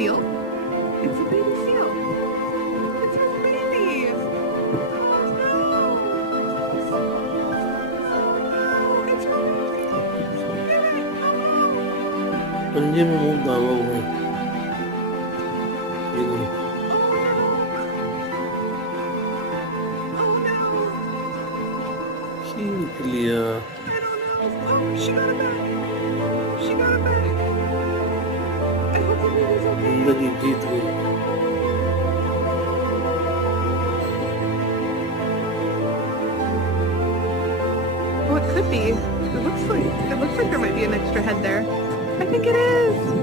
seal. It's a baby seal. It's a baby. Oh no. It's पंजे में move दागा हुआ है ये लो ये निकलिया she got it back. She got it back. I hope the baby's okay. जिंदगी जीत गई Oh, it could be. It looks like there might be an extra head there. I think it is.